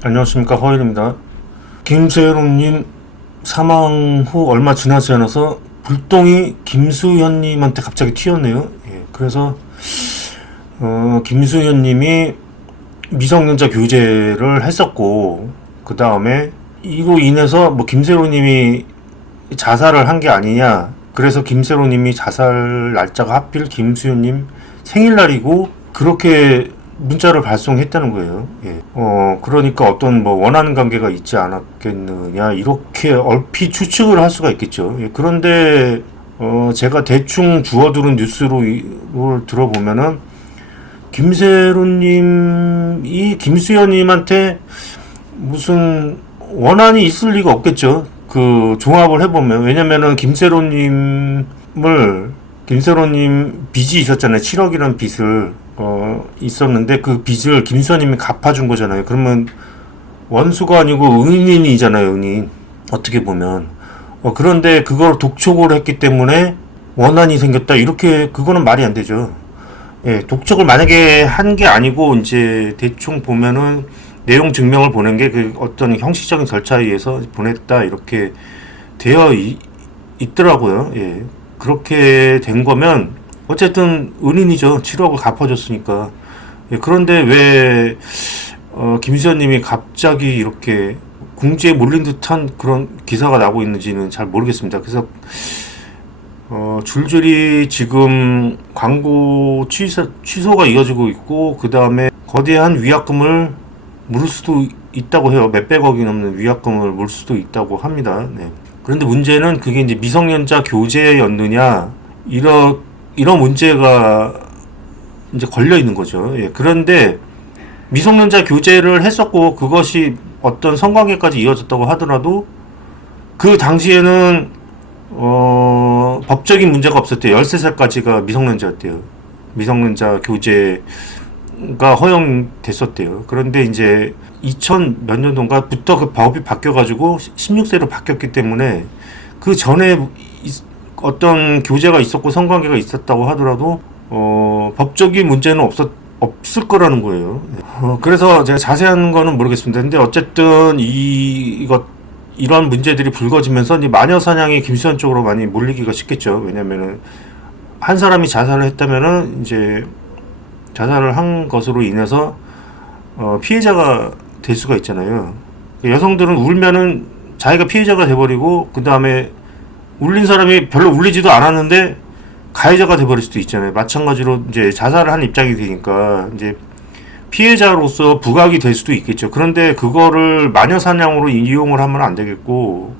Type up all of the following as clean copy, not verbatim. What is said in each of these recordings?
안녕하십니까, 허일입니다. 김세롱님 사망 후 얼마 지나지 않아서 불똥이 김수현님한테 갑자기 튀었네요. 예, 그래서 김수현님이 미성년자 교제를 했었고, 그 다음에 이로 인해서 뭐 김세롱님이 자살을 한 게 아니냐, 그래서 김세롱님이 자살 날짜가 하필 김수현님 생일날이고 그렇게 문자를 발송했다는 거예요. 예. 그러니까 어떤 뭐 원하는 관계가 있지 않았겠느냐, 이렇게 얼핏 추측을 할 수가 있겠죠. 예. 그런데 제가 대충 주워들은 뉴스를 들어보면은 김세로님이 김수현님한테 무슨 원한이 있을 리가 없겠죠. 그 종합을 해보면, 왜냐면은 김세로님 빚이 있었잖아요. 7억이라는 빚을 있었는데 그 빚을 김수현님이 갚아준 거잖아요. 그러면 원수가 아니고 은인이잖아요. 은인, 어떻게 보면. 그런데 그걸 독촉을 했기 때문에 원한이 생겼다, 이렇게 그거는 말이 안 되죠. 예, 독촉을 만약에 한 게 아니고 이제 대충 보면은 내용 증명을 보낸 게 그 어떤 형식적인 절차에 의해서 보냈다, 이렇게 되어 있더라고요. 예. 그렇게 된 거면 어쨌든 은인이죠. 7억을 갚아줬으니까. 예, 그런데 왜 김수현님이 갑자기 이렇게 궁지에 몰린 듯한 그런 기사가 나고 있는지는 잘 모르겠습니다. 그래서 줄줄이 지금 광고 취소가 이어지고 있고, 그 다음에 거대한 위약금을 물을 수도 있다고 해요. 몇백억이 넘는 위약금을 물 수도 있다고 합니다. 네. 그런데 문제는 그게 이제 미성년자 교제였느냐, 이런 문제가 이제 걸려 있는 거죠. 예. 그런데 미성년자 교제를 했었고 그것이 어떤 성관계까지 이어졌다고 하더라도 그 당시에는 법적인 문제가 없었대요. 13살까지가 미성년자였대요. 미성년자 교제가 허용됐었대요. 그런데 이제 2000 몇 년도인가부터 그 법이 바뀌어가지고 16세로 바뀌었기 때문에 그 전에 어떤 교제가 있었고 성관계가 있었다고 하더라도 법적인 문제는 없을 거라는 거예요. 그래서 제가 자세한 거는 모르겠습니다. 근데 어쨌든 이런 문제들이 불거지면서 이제 마녀 사냥이 김수현 쪽으로 많이 몰리기가 쉽겠죠. 왜냐면은 한 사람이 자살을 했다면은 이제 자살을 한 것으로 인해서 피해자가 될 수가 있잖아요. 여성들은 울면은 자기가 피해자가 돼버리고, 그 다음에 울린 사람이 별로 울리지도 않았는데 가해자가 돼버릴 수도 있잖아요. 마찬가지로 이제 자살을 한 입장이 되니까 이제 피해자로서 부각이 될 수도 있겠죠. 그런데 그거를 마녀 사냥으로 이용을 하면 안 되겠고,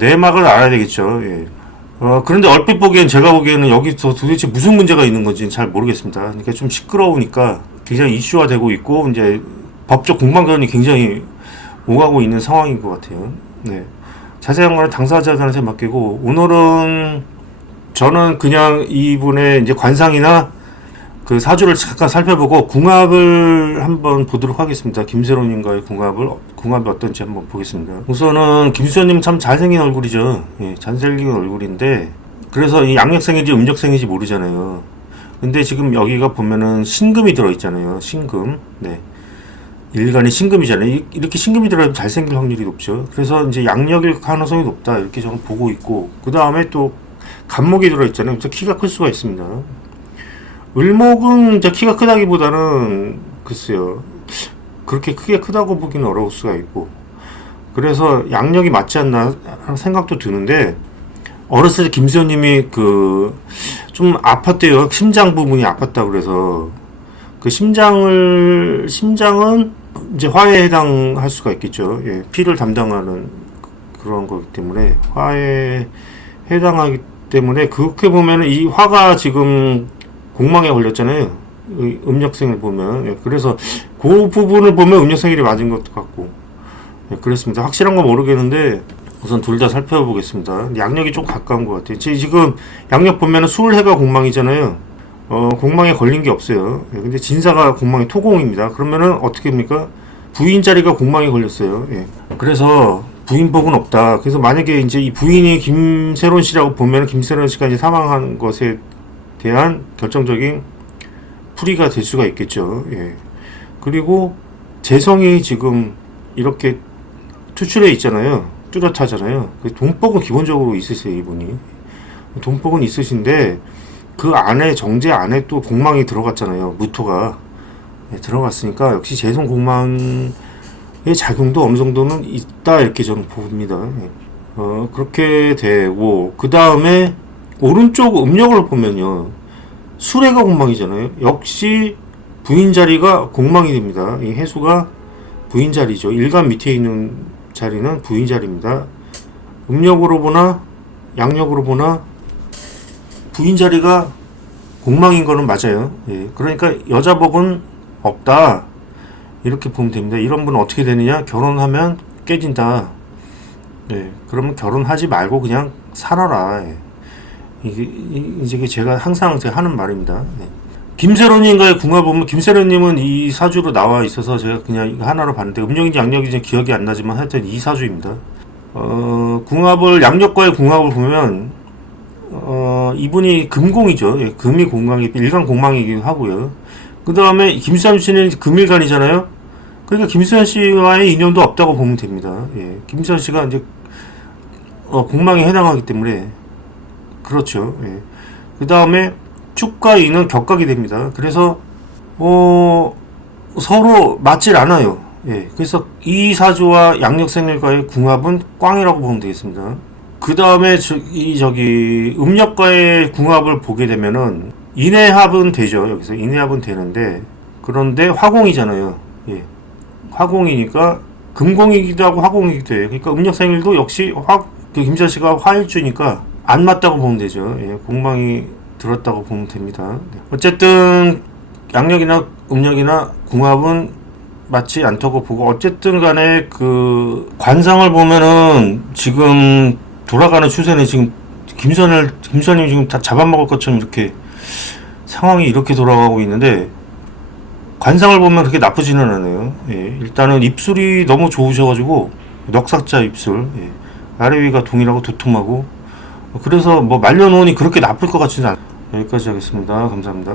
내막을 알아야 되겠죠. 예. 그런데 얼핏 보기엔, 제가 보기에는 여기서 도대체 무슨 문제가 있는 건지는 잘 모르겠습니다. 그러니까 좀 시끄러우니까 굉장히 이슈화 되고 있고, 이제 법적 공방전이 굉장히 오가고 있는 상황인 것 같아요. 네. 자세한 거는 당사자들한테 맡기고, 오늘은 저는 그냥 이분의 이제 관상이나 그 사주를 잠깐 살펴보고 궁합을 한번 보도록 하겠습니다. 김세롱님과의 궁합이 어떤지 한번 보겠습니다. 우선은 김수현님 참 잘생긴 얼굴이죠. 예, 잘생긴 얼굴인데, 그래서 이 양력생인지 음력생인지 모르잖아요. 근데 지금 여기가 보면은 신금이 들어있잖아요. 신금. 네. 일간이 신금이잖아요. 이렇게 신금이 들어있으면 잘생길 확률이 높죠. 그래서 이제 양력일 가능성이 높다, 이렇게 저는 보고 있고, 그 다음에 또 간목이 들어있잖아요. 그래서 키가 클 수가 있습니다. 을목은 이제 키가 크다기보다는 글쎄요, 그렇게 크게 크다고 보기는 어려울 수가 있고, 그래서 양력이 맞지 않나 하는 생각도 드는데, 어렸을 때 김수현님이 좀 아팠대요. 심장 부분이 아팠다 그래서 그 심장은 이제 화에 해당할 수가 있겠죠. 예, 피를 담당하는 그런 거기 때문에 화에 해당하기 때문에, 그렇게 보면 이 화가 지금 공망에 걸렸잖아요. 음력생을 보면. 예, 그래서 그 부분을 보면 음력생일이 맞은 것 같고, 예, 그렇습니다. 확실한 건 모르겠는데 우선 둘 다 살펴보겠습니다. 양력이 좀 가까운 것 같아요. 지금 양력 보면 수울해가 공망이잖아요. 공망에 걸린 게 없어요. 예, 근데 진사가 공망이 토공입니다. 그러면은 어떻게 합니까? 부인 자리가 공망에 걸렸어요. 예. 그래서 부인복은 없다. 그래서 만약에 이제 이 부인이 김세론 씨라고 보면 김세론 씨가 이제 사망한 것에 대한 결정적인 풀이가 될 수가 있겠죠. 예. 그리고 재성이 지금 이렇게 투출해 있잖아요. 뚜렷하잖아요. 돈복은 기본적으로 있으세요, 이분이. 돈복은 있으신데 그 안에 정제 안에 또 공망이 들어갔잖아요. 무토가 들어갔으니까 역시 재성 공망의 작용도 어느 정도는 있다 이렇게 저는 봅니다. 그렇게 되고 그 다음에 오른쪽 음력을 보면요. 수레가 공망이잖아요. 역시 부인 자리가 공망이 됩니다. 이 해수가 부인 자리죠. 일간 밑에 있는 자리는 부인 자리입니다. 음력으로 보나 양력으로 보나 부인 자리가 공망인 거는 맞아요. 예, 그러니까 여자복은 없다 이렇게 보면 됩니다. 이런 분은 어떻게 되느냐? 결혼하면 깨진다. 예, 그러면 결혼하지 말고 그냥 살아라. 예. 이게 제가 항상 하는 말입니다. 예. 김세로님과의 궁합 보면 김세로님은 이 사주로 나와 있어서 제가 그냥 하나로 봤는데 음력인지 양력인지 기억이 안 나지만 하여튼 이 사주입니다. 궁합을 양력과의 궁합을 보면 이분이 금공이죠. 예, 금이 공망이 일간 공망이기도 하고요. 그 다음에 김수현 씨는 금일간이잖아요. 그러니까 김수현 씨와의 인연도 없다고 보면 됩니다. 예, 김수현 씨가 이제 공망에 해당하기 때문에 그렇죠. 예. 그 다음에 축과 인은 격각이 됩니다. 그래서 서로 맞질 않아요. 예, 그래서 이 사주와 양력생일과의 궁합은 꽝이라고 보면 되겠습니다. 그 다음에 음력과의 궁합을 보게 되면은 인해합은 되죠. 여기서 인해합은 되는데 그런데 화공이잖아요. 예, 화공이니까 금공이기도 하고 화공이기도 해요. 그러니까 음력생일도 역시 김수현 씨가 화일주니까 안 맞다고 보면 되죠. 예, 공망이 들었다고 보면 됩니다. 어쨌든 양력이나 음력이나 궁합은 맞지 않다고 보고 어쨌든 간에 그 관상을 보면은 지금 돌아가는 추세는 지금 김수현님 지금 다 잡아먹을 것처럼 이렇게 상황이 이렇게 돌아가고 있는데 관상을 보면 그렇게 나쁘지는 않아요. 예, 일단은 입술이 너무 좋으셔가지고 넉삭자 입술, 예, 아래 위가 동일하고 두툼하고 그래서 뭐 말려놓으니 그렇게 나쁠 것 같지는 않아요. 여기까지 하겠습니다. 감사합니다.